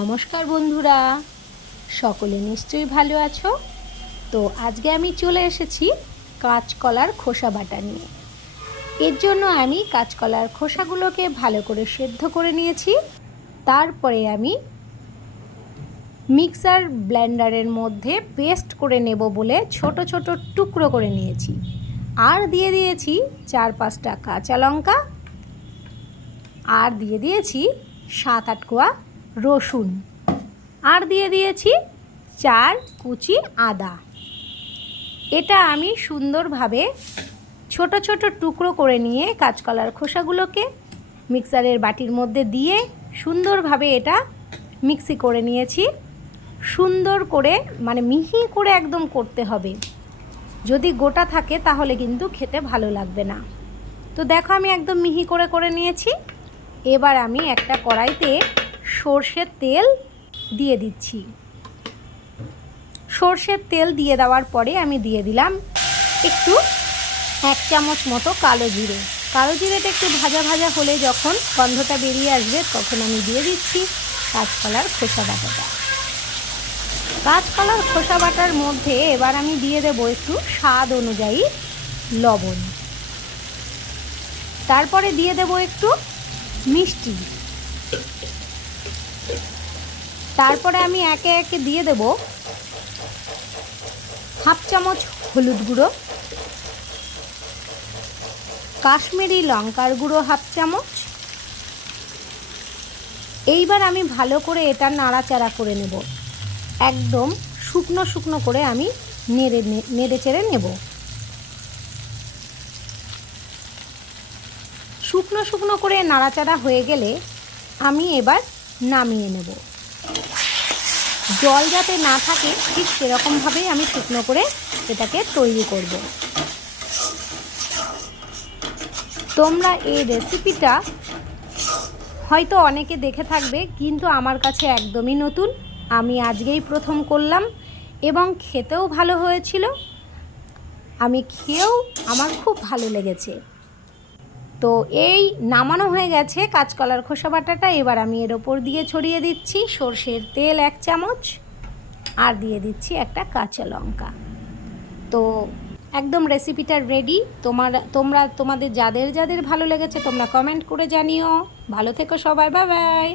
নমস্কার বন্ধুরা, সকলে নিশ্চয়ই ভালো আছো। তো আজকে আমি চলে এসেছি কাঁচকলার খোসা বাটা নিয়ে। এর জন্য আমি কাঁচকলার খোসাগুলোকে ভালো করে সেদ্ধ করে নিয়েছি। তারপরে আমি মিক্সার ব্লেন্ডারের মধ্যে পেস্ট করে নেব বলে ছোট ছোট টুকরো করে নিয়েছি। আর দিয়ে দিয়েছি 4-5টা কাঁচা লঙ্কা, আর দিয়ে দিয়েছি 7-8 কোয়া রসুন, আর দিয়ে দিয়েছি 4 কুচি আদা। এটা আমি সুন্দরভাবে ছোট ছোট টুকরো করে নিয়ে কাঁচকলার খোসাগুলোকে মিক্সারের বাটির মধ্যে দিয়ে সুন্দরভাবে এটা মিক্সি করে নিয়েছি। সুন্দর করে মিহি করে একদম করতে হবে, যদি গোটা থাকে তাহলে কিন্তু খেতে ভালো লাগবে না। তো দেখো আমি একদম মিহি করে করে নিয়েছি। এবার আমি একটা কড়াইতে সর্ষের তেল দিয়ে দিচ্ছি। সর্ষের তেল দিয়ে দেওয়ার পরে আমি দিয়ে দিলাম একটু 1 চামচ মতো কালো জিরে। কালো জিরেটা একটু ভাজা ভাজা হলে যখন গন্ধটা বেরিয়ে আসবে তখন আমি দিয়ে দিচ্ছি কাঁচকলার খোসা বাটাটা। কাঁচকলার খোসা বাটার মধ্যে এবার আমি দিয়ে দেবো একটু স্বাদ অনুযায়ী লবণ। তারপরে দিয়ে দেবো একটু মিষ্টি। তারপরে আমি একে একে দিয়ে দেব 1/2 চামচ হলুদ গুঁড়ো, কাশ্মীরি লঙ্কার গুঁড়ো 1/2 চামচ। এইবার আমি ভালো করে এটা নাড়াচাড়া করে নেব। একদম শুকনো শুকনো করে আমি নেড়ে চেড়ে নেব। শুকনো শুকনো করে নাড়াচাড়া হয়ে গেলে আমি এবার নামিয়ে নেব। জল যাতে না থাকে ঠিক সেরকমভাবেই আমি শুকনো করে এটাকে তৈরি করব। তোমরা এই রেসিপিটা হয়তো অনেকে দেখে থাকবে, কিন্তু আমার কাছে একদমই নতুন। আমি আজকেই প্রথম করলাম এবং খেতেও ভালো হয়েছিল। আমি খেয়েও আমার খুব ভালো লেগেছে। তো এই নামানো হয়ে গেছে কাঁচকলার খোসা বাটাটা। এবার আমি এর ওপর দিয়ে ছড়িয়ে দিচ্ছি সর্ষের তেল 1 চামচ, আর দিয়ে দিচ্ছি একটা কাঁচা লঙ্কা। তো একদম রেসিপিটা রেডি। তোমাদের যাদের যাদের ভালো লেগেছে তোমরা কমেন্ট করে জানিও। ভালো থেকো সবাই, বাই বাই।